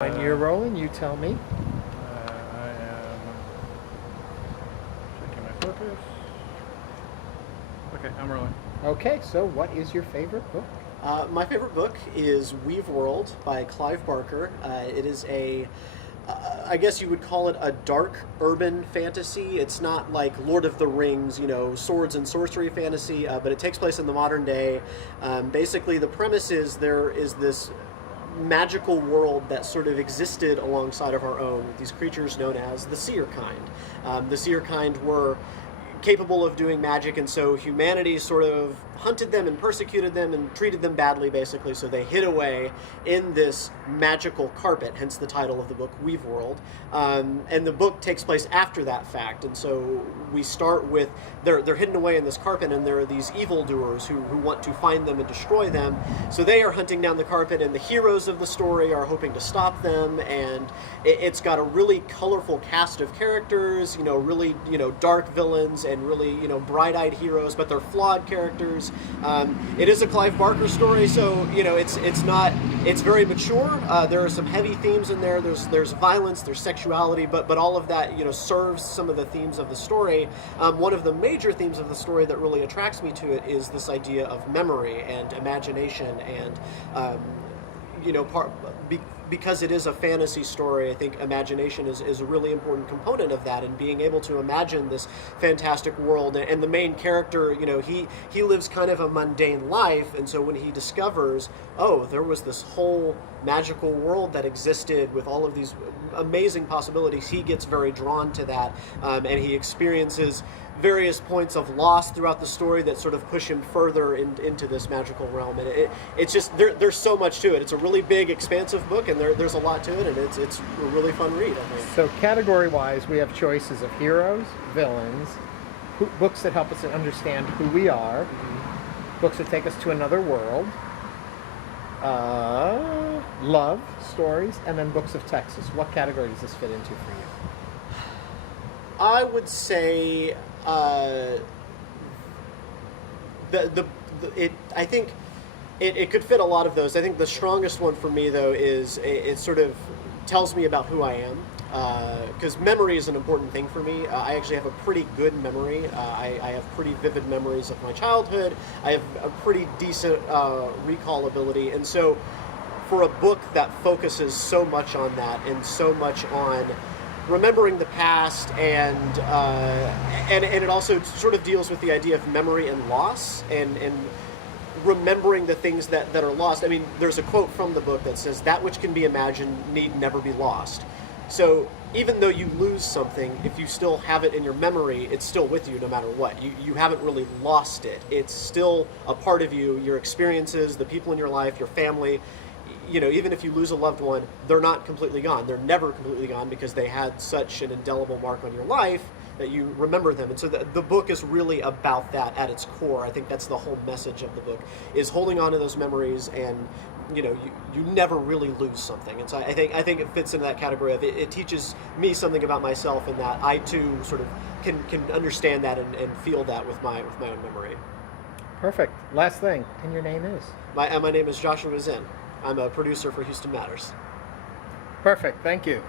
When you're rolling, you tell me. I am checking my focus. Okay, I'm rolling. Okay, so what is your favorite book? My favorite book is Weave World by Clive Barker. It is I guess you would call it a dark urban fantasy. It's not like Lord of the Rings, swords and sorcery fantasy, but it takes place in the modern day. Basically, the premise is there is this magical world that sort of existed alongside of our own, these creatures known as the Seer Kind. The Seer Kind were capable of doing magic, and so humanity sort of hunted them and persecuted them and treated them badly, basically, so they hid away in this magical carpet, hence the title of the book, Weave World. And the book takes place after that fact, and so we start with, they're hidden away in this carpet, and there are these evildoers who want to find them and destroy them, so they are hunting down the carpet, and the heroes of the story are hoping to stop them, and it's got a really colorful cast of characters, really, dark villains, and really, bright-eyed heroes, but they're flawed characters. It is a Clive Barker story, so it's very mature. There are some heavy themes in there. There's violence, there's sexuality, but all of that serves some of the themes of the story. One of the major themes of the story that really attracts me to it is this idea of memory and imagination, and because it is a fantasy story, I think imagination is a really important component of that, and being able to imagine this fantastic world. And the main character, he lives kind of a mundane life, and so when he discovers, oh, there was this whole magical world that existed with all of these amazing possibilities, he gets very drawn to that, and he experiences various points of loss throughout the story that sort of push him further into this magical realm. And it's just, there's so much to it. It's a really big, expansive book, and there's a lot to it, and it's a really fun read, I think. So category-wise, we have choices of heroes, villains, books that help us to understand who we are, books that take us to another world, love stories, and then books of Texas. What category does this fit into for you? I would say I think it could fit a lot of those. I think the strongest one for me, though, is it sort of tells me about who I am, because memory is an important thing for me. I actually have a pretty good memory. I have pretty vivid memories of my childhood. I have a pretty decent recall ability, and so for a book that focuses so much on that and so much on remembering the past, and it also sort of deals with the idea of memory and loss, and remembering the things that are lost. I mean, there's a quote from the book that says, "That which can be imagined need never be lost." So even though you lose something, if you still have it in your memory, it's still with you no matter what. You haven't really lost it. It's still a part of you, your experiences, the people in your life, your family. Even if you lose a loved one, they're not completely gone. They're never completely gone, because they had such an indelible mark on your life that you remember them. And so the book is really about that at its core. I think that's the whole message of the book, is holding on to those memories, and you never really lose something. And so I think it fits into that category of it teaches me something about myself, and that I too sort of can understand that and feel that with my own memory. Perfect. Last thing, and your name is? My name is Joshua Zinn. I'm a producer for Houston Matters. Perfect. Thank you.